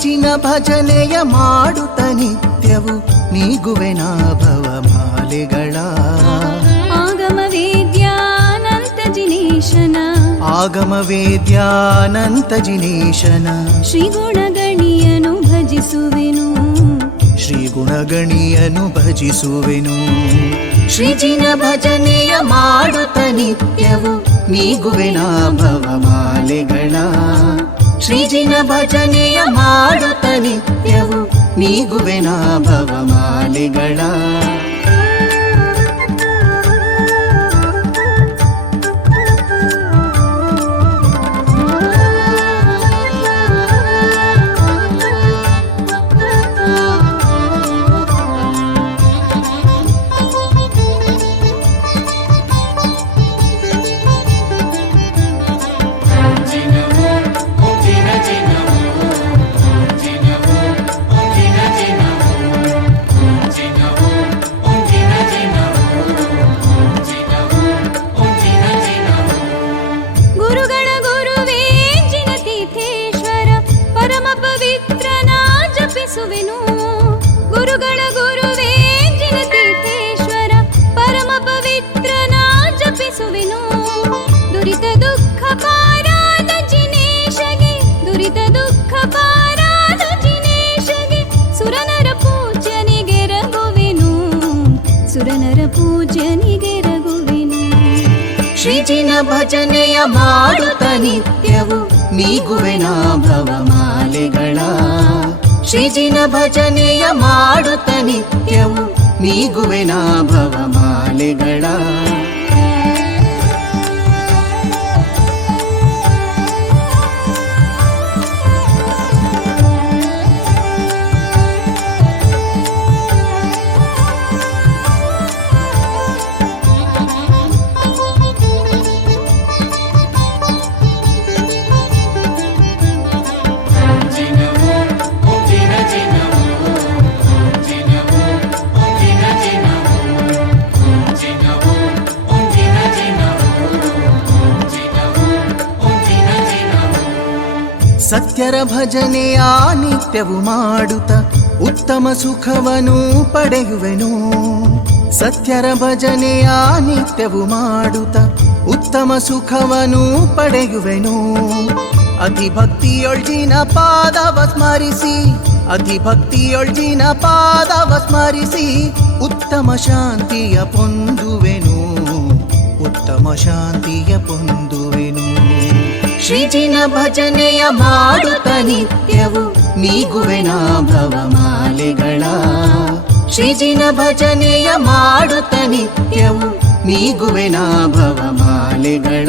ಶ್ರೀಜಿನ ಭಜನೆಯ ಮಾಡುತ್ತ ನಿತ್ಯವು ನೀಗುವೆನ ಭವಮಾಲೆಗಳ ಆಗಮ ವೇದ್ಯಾನಂತ ಜಿನೇಶನ ಆಗಮ ವೇದ್ಯಾನಂತ ಜಿನೇಶನ ಶ್ರೀ ಗುಣಗಣಿಯನು ಭಜಿಸುವೆನು ಶ್ರೀ ಗುಣಗಣಿಯನು ಭಜಿಸುವೆನು ಶ್ರೀಜಿನ ಭಜನೆಯ ಮಾಡುತ್ತ ನಿತ್ಯವು ನೀಗುವೆನ ಭವಮಾಲೆಗಳ ಶ್ರೀಜಿನ ಭಜನೆಯ ಮಾಡುತ್ತ ನಿತ್ಯವು ನೀಗುವೆನ ಭವಮಾಲೆಗಳ ಗುರುಗಳ ಗುರುವೇ ಜಿನತೀರ್ಥೇಶ್ವರ ಪರಮ ಪವಿತ್ರನ ಜಪಿಸುವೆನು ದುರಿತ ದುಃಖ ಪಾರಾದ ಜಿನೇಶಗೆ ದುರಿತ ದುಃಖ ಪಾರಾದ ಜಿನೇಶಗೆ ಸುರನರ ಪೂಜ್ಯನಿಗೆರಗುವೆನು ಸುರನರ ಪೂಜ್ಯನಿಗೆರಗುವೆನು ಶ್ರೀಜಿನ ಭಜನೆಯ ಮಾಡುತ್ತ ನಿತ್ಯವು ನೀಗುವೆನ ಭವಮಾಲೆಗಳ ಶ್ರೀಜಿನ ಭಜನೆಯ ಮಾಡುತ್ತ ನಿತ್ಯವು ನೀಗುವೆನ ಭವಮಾಲೆಗಳ ಸತ್ಯರ ಭಜನೆಯ ನಿತ್ಯವು ಮಾಡುತ್ತ ಉತ್ತಮ ಸುಖವನ್ನು ಪಡೆಯುವೆನು ಸತ್ಯರ ಭಜನೆಯ ನಿತ್ಯವು ಮಾಡುತ್ತ ಉತ್ತಮ ಸುಖವನ್ನು ಪಡೆಯುವೆನು ಅತಿ ಭಕ್ತಿಯೊಳ್ಜಿನ ಪಾದವ ಸ್ಮರಿಸಿ ಅತಿ ಭಕ್ತಿಯೊಳ್ಜಿನ ಪಾದವ ಸ್ಮರಿಸಿ ಉತ್ತಮ ಶಾಂತಿಯ ಪೊಂದುವೆನು ಉತ್ತಮ ಶಾಂತಿಯ ಪೊಂದುವೆನು ಶ್ರೀಜಿನ ಭಜನೆಯ ಮಾಡುತ್ತ ನಿತ್ಯವು ನೀಗುವೆನ ಭವಮಾಲೆಗಳ ಶ್ರೀಜಿನ ಭಜನೆಯ ಮಾಡುತ್ತ ನಿತ್ಯವು ನೀಗುವೆನ ಭವಮಾಲೆಗಳ